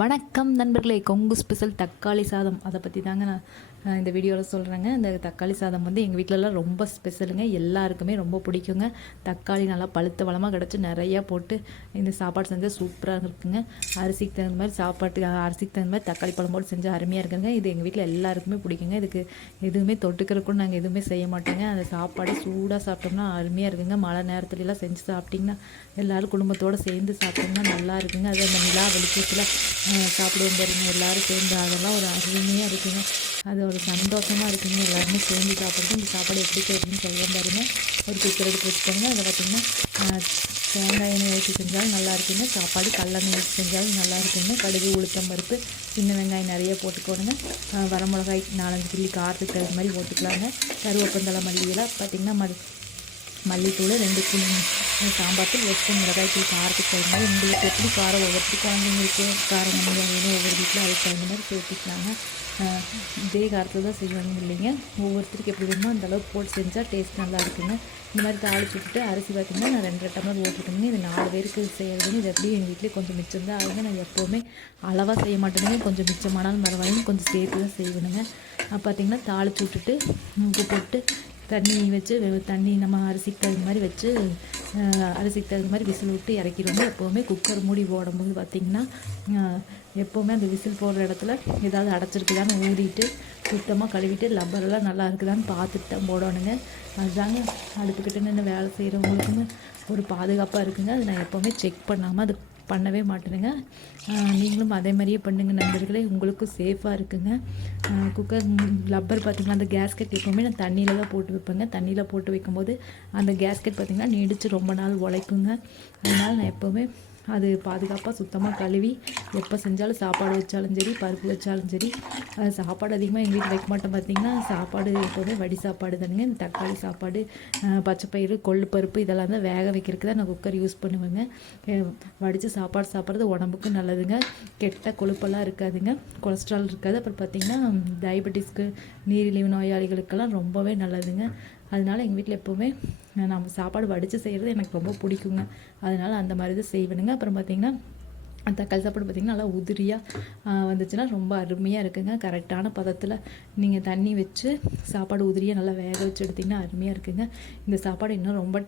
வணக்கம் நண்பர்களே, கொங்கு ஸ்பெஷல் தக்காளி சாதம் அதை பற்றி தாங்க நான் இந்த வீடியோவில் சொல்கிறேங்க. இந்த தக்காளி சாதம் வந்து எங்கள் வீட்டிலலாம் ரொம்ப ஸ்பெஷலுங்க. எல்லாருக்குமே ரொம்ப பிடிக்குங்க. தக்காளி நல்லா பழுத்த வளமாக கிடச்சி நிறையா போட்டு இந்த சாப்பாடு செஞ்சால் சூப்பராக இருக்குங்க. அரிசிக்கு தகுந்த மாதிரி அரிசிக்கு தகுந்த மாதிரி தக்காளி பழம் போட்டு செஞ்சால் அருமையாக இருக்குங்க. இது எங்கள் வீட்டில் எல்லாருக்குமே பிடிக்குங்க. இதுக்கு எதுவுமே தொட்டுக்கிறக்கும் நாங்கள் எதுவுமே செய்ய மாட்டோங்க. அந்த சாப்பாடு சூடாக சாப்பிட்டோம்னா அருமையாக இருக்குங்க. மழை நேரத்துலலாம் செஞ்சு சாப்பிட்டிங்கன்னா எல்லோரும் குடும்பத்தோடு சேர்ந்து சாப்பிட்டோம்னா நல்லா இருக்குங்க. அது அந்த நிலா வெளிச்சத்தில் சாப்பிடுவோம் பாருங்க, எல்லோரும் சேர்ந்து அதெல்லாம் ஒரு அருமையாக இருக்குங்க. அது ஒரு சந்தோஷமாக இருக்குங்க. எல்லாருமே சேர்ந்து சாப்பிட்றது. இந்த சாப்பாடு எப்படி செய்யறதுன்னு சொல்லுவோம் பாருங்க. ஒரு குக்கர் எடுத்து வச்சுக்கோங்க. அதில் பார்த்திங்கன்னா தேங்காய் எண்ணெய் ஊற்றி செஞ்சாலும் நல்லா இருக்குங்க. சாப்பாடு கடலெண்ணெய் ஊற்றி செஞ்சாலும் நல்லா இருக்குங்க. கடுகு, உளுத்தம் பருப்பு, சின்ன வெங்காயம் நிறைய போட்டுக்கோணுங்க. வரமிளகாய் 4-5 கிள்ளி காரத்துக்கு தகுந்த மாதிரி போட்டுக்கலாங்க. கருவேப்பந்தலை, மல்லியெல்லாம் பார்த்திங்கன்னா மல்லித்தூள் 2 ஸ்பூன், சாம்பார் தூள் 1 ஸ்பூன், மிளகாய்த்தூள் காரத்துக்கு தகுந்த மாதிரி உங்களுக்கு எப்படி காரம் ஒவ்வொருத்தருக்கு குழந்தைங்களுக்கு காரம் கம்மியாக வேணும், ஒவ்வொரு வீட்டில் அதுக்கு தகுந்த மாதிரி சேர்த்துக்கலாங்க. இதே காரத்தில் தான் செய்வாங்க இல்லைங்க. ஒவ்வொருத்தருக்கு எப்படி வேணுமோ அந்தளவுக்கு போட்டு செஞ்சால் டேஸ்ட் நல்லா இருக்குங்க. இந்த மாதிரி தாளிச்சு விட்டுட்டு அரிசி பார்த்திங்கன்னா நான் 2 டம்ளர் போட்டுருக்கேங்க. இது 4 பேருக்கு செய்கிறதுன்னு இது எப்படி எங்கள் வீட்டிலே கொஞ்சம் மிச்சம் தான் ஆகுங்க. நான் எப்போவுமே அளவாக செய்ய மாட்டேங்க. கொஞ்சம் மிச்சமானாலும் பரவாயில்லைன்னு கொஞ்சம் சேர்த்து தான் செய்வேனுங்க. பார்த்திங்கன்னா தாளிச்சு விட்டுட்டு உப்பு போட்டு தண்ணி வச்சு தண்ணி நம்ம அரிசிக்கு தகுந்த மாதிரி வச்சு அரிசிக்கு தகுந்த மாதிரி விசில் விட்டு இறக்கிடுவோங்க. எப்போவுமே குக்கர் மூடி போடும்போது பார்த்திங்கன்னா எப்போவுமே அந்த விசில் போடுற இடத்துல ஏதாவது அடைச்சிருக்குதான்னு ஊறிட்டு சுத்தமாக கழுவிட்டு லப்பரெல்லாம் நல்லா இருக்குதான்னு பார்த்துட்டு தான் போடணுங்க. அதுதாங்க அடுப்புக்கிட்ட நின்று வேலை செய்கிறவங்களுக்குமே ஒரு பாதுகாப்பாக இருக்குங்க. அது நான் எப்போவுமே செக் பண்ணாமல் அது பண்ணவே மாட்டேனுங்க. நீங்களும் அதே மாதிரியே பண்ணுங்க நண்பர்களே, உங்களுக்கும் சேஃபாக இருக்குங்க. குக்கர் லப்பர் பார்த்திங்கன்னா அந்த கேஸ்கெட் எப்போவுமே நான் தண்ணியில் தான் போட்டு வைப்பேங்க. தண்ணியில் போட்டு வைக்கும்போது அந்த கேஸ்கெட் பார்த்திங்கன்னா நீடித்து ரொம்ப நாள் உழைக்குங்க. அதனால் நான் எப்போவுமே அது பாதுகாப்பாக சுத்தமாக கழுவி எப்போ செஞ்சாலும் சாப்பாடு வச்சாலும் சரி, பருப்பு வச்சாலும் சரி, சாப்பாடு அதிகமாக எங்கள் வீட்டில் வைக்க மாட்டோம். பார்த்திங்கன்னா சாப்பாடு எப்போவுமே வடி சாப்பாடு தானுங்க. இந்த தக்காளி சாப்பாடு, பச்சைப்பயிறு, கொள்ளு பருப்பு இதெல்லாம் தான் வேக வைக்கிறதுக்கு தான் நான் குக்கர் யூஸ் பண்ணுவேங்க. வடித்து சாப்பாடு சாப்பிட்றது உடம்புக்கு நல்லதுங்க. கெட்ட கொழுப்பெல்லாம் இருக்காதுங்க, கொலஸ்ட்ரால் இருக்காது. அப்புறம் பார்த்திங்கன்னா டயபெட்டிஸ்க்கு, நீரிழிவு நோயாளிகளுக்கெல்லாம் ரொம்பவே நல்லதுங்க. அதனால் எங்கள் வீட்டில் எப்போவுமே நம்ம சாப்பாடு வடித்து செய்கிறது எனக்கு ரொம்ப பிடிக்குங்க. அதனால் அந்த மாதிரி தான் செய்வேனுங்க. அப்புறம் பார்த்திங்கன்னா தக்காளி சாப்பாடு பார்த்திங்கன்னா நல்லா உதிரியாக வந்துச்சுன்னா ரொம்ப அருமையாக இருக்குங்க. கரெக்டான பதத்தில் நீங்கள் தண்ணி வச்சு சாப்பாடு உதிரியாக நல்லா வேக வச்சு எடுத்திங்கன்னா அருமையாக இருக்குங்க. இந்த சாப்பாடு இன்னும் ரொம்ப